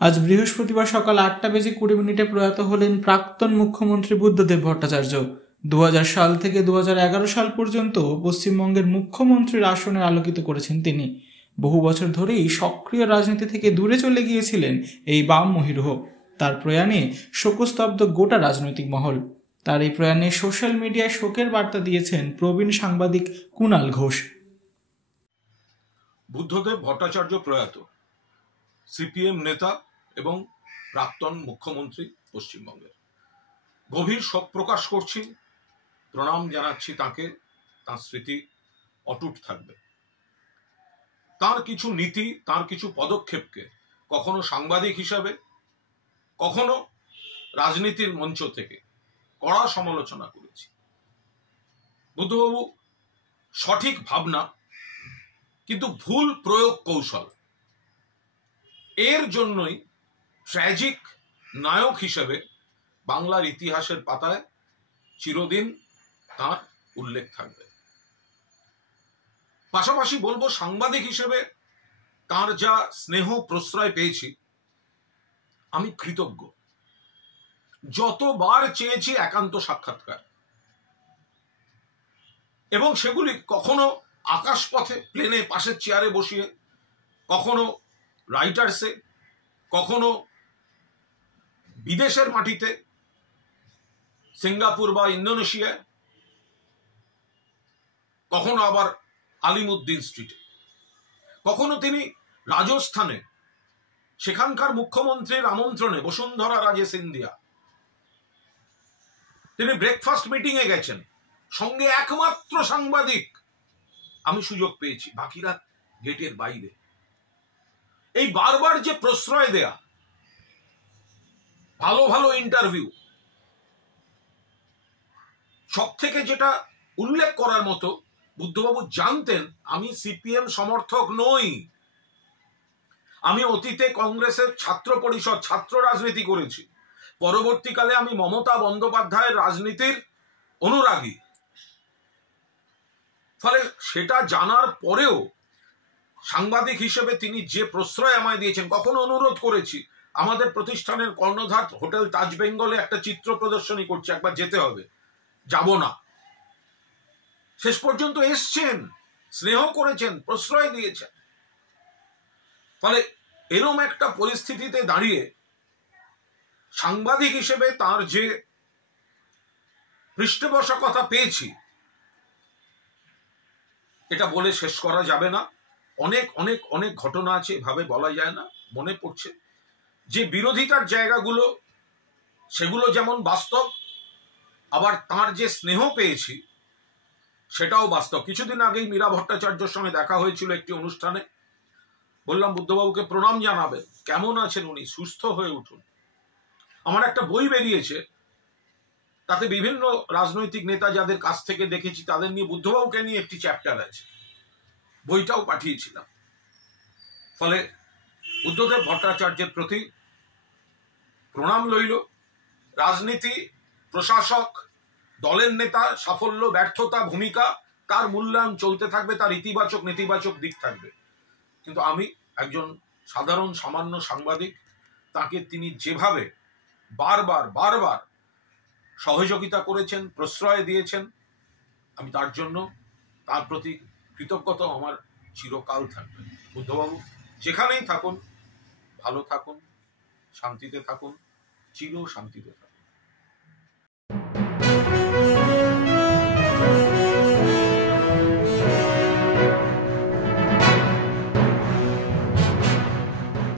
আজ বৃহস্পতিবার সকাল 8:20 প্রয়াত হলেন প্রাক্তন মুখ্যমন্ত্রী বুদ্ধদেব ভট্টাচার্য। 2000 সাল থেকে 2011 সাল পর্যন্ত পশ্চিমবঙ্গের মুখ্যমন্ত্রীর আসনে আলোকিত করেছেন তিনি। বহু বছর ধরেই সক্রিয় রাজনীতি থেকে দূরে চলে গিয়েছিলেন এই বাম মহিরুহ। তার প্রয়াণে শোকস্তব্ধ গোটা রাজনৈতিক মহল। তার এই প্রয়াণে সোশ্যাল মিডিয়ায় শোকের বার্তা দিয়েছেন প্রবীণ সাংবাদিক কুণাল ঘোষ। বুদ্ধদেব ভট্টাচার্য প্রয়াত, সিপিএম নেতা এবং প্রাক্তন মুখ্যমন্ত্রী পশ্চিমবঙ্গের। গভীর শোক প্রকাশ করছি, প্রণাম জানাচ্ছি তাকে। তার স্মৃতি অটুট থাকবে। তার কিছু নীতি, তার কিছু পদক্ষেপকে কখনো সাংবাদিক হিসাবে, কখনো রাজনীতির মঞ্চ থেকে কড়া সমালোচনা করেছি। বুদ্ধবাবু সঠিক ভাবনা কিন্তু ভুল প্রয়োগ কৌশল, এর জন্যই ট্র্যাজিক নায়ক হিসেবে বাংলার ইতিহাসের পাতায় চিরদিন তার উল্লেখ থাকবে। পাশাপাশি বলবো, সাংবাদিক হিসেবে তার যা স্নেহ প্রশ্রয় পেয়েছি, আমি কৃতজ্ঞ। যতবার চেয়েছি একান্ত সাক্ষাৎকার, এবং সেগুলি কখনো আকাশপথে প্লেনে পাশের চেয়ারে বসিয়ে, কখনো রাইটার্সে, কখনো বিদেশের মাটিতে, সিঙ্গাপুর বা ইন্দোনেশিয়ায়, কখনো আবার আলিমুদ্দিন স্ট্রিটে, কখনো তিনি রাজস্থানে সেখানকার মুখ্যমন্ত্রীর আমন্ত্রণে বসুন্ধরা রাজে সিন্ধিয়া তিনি ব্রেকফাস্ট মিটিং এ গেছেন, সঙ্গে একমাত্র সাংবাদিক আমি সুযোগ পেয়েছি, বাকিরা গেটের বাইরে। এই বারবার যে প্রশ্রয় দেয়া, ভালো ভালো ইন্টারভিউ, সব থেকে যেটা উল্লেখ করার মতো, বুদ্ধবাবু জানতেন আমি সিপিএম সমর্থক নই। আমি অতীতে কংগ্রেসের ছাত্র পরিষদ, ছাত্র রাজনীতি করেছি। পরবর্তীকালে আমি মমতা বন্দ্যোপাধ্যায়ের রাজনীতির অনুরাগী। ফলে সেটা জানার পরেও সাংবাদিক হিসেবে তিনি যে প্রশ্রয় আমায় দিয়েছেন, কখনো অনুরোধ করেছি, আমাদের প্রতিষ্ঠানের কর্ণধার হোটেল তাজ বেঙ্গলে একটা চিত্র প্রদর্শনী করছে, একবার যেতে হবে, যাব না। শেষ পর্যন্ত এসছেন, স্নেহ করেছেন, প্রশ্রয় দিয়েছেন। ফলে এরম একটা পরিস্থিতিতে দাঁড়িয়ে সাংবাদিক হিসেবে তার যে পৃষ্ঠপোষকতা পেয়েছি, এটা বলে শেষ করা যাবে না। অনেক অনেক অনেক ঘটনা আছে, এভাবে বলা যায় না। মনে পড়ছে যে বিরোধিতার জায়গাগুলো, সেগুলো যেমন বাস্তব, আবার তার যে স্নেহ পেয়েছি সেটাও বাস্তব। কিছুদিন আগেই মীরা ভট্টাচার্যের সঙ্গে দেখা হয়েছিল একটি অনুষ্ঠানে। বললাম, বুদ্ধবাবুকে প্রণাম জানাবেন, কেমন আছেন উনি, সুস্থ হয়ে উঠুন। আমার একটা বই বেরিয়েছে, তাতে বিভিন্ন রাজনৈতিক নেতা যাদের কাছ থেকে দেখেছি তাদের নিয়ে, বুদ্ধবাবুকে নিয়ে একটি চ্যাপ্টার আছে, বইটাও পাঠিয়েছিলাম। ফলে বুদ্ধদেব ভট্টাচার্যের প্রতি প্রণাম রইল। রাজনীতি, প্রশাসক, দলের নেতা, সাফল্য, ব্যর্থতা, ভূমিকা, তার মূল্যায়ন চলতে থাকবে, তার ইতিবাচক নেতিবাচক দিক থাকবে। কিন্তু আমি একজন সাধারণ সামান্য সাংবাদিক, তাকে তিনি যেভাবে বারবার বারবার সহযোগিতা করেছেন, প্রশ্রয় দিয়েছেন, আমি তার জন্য, তার প্রতি কৃতজ্ঞতা আমার চিরকাল থাকবে। বুদ্ধবাবু যেখানেই থাকুন, ভালো থাকুন, শান্তিতে থাকুন, চির শান্তিতে থাকুন।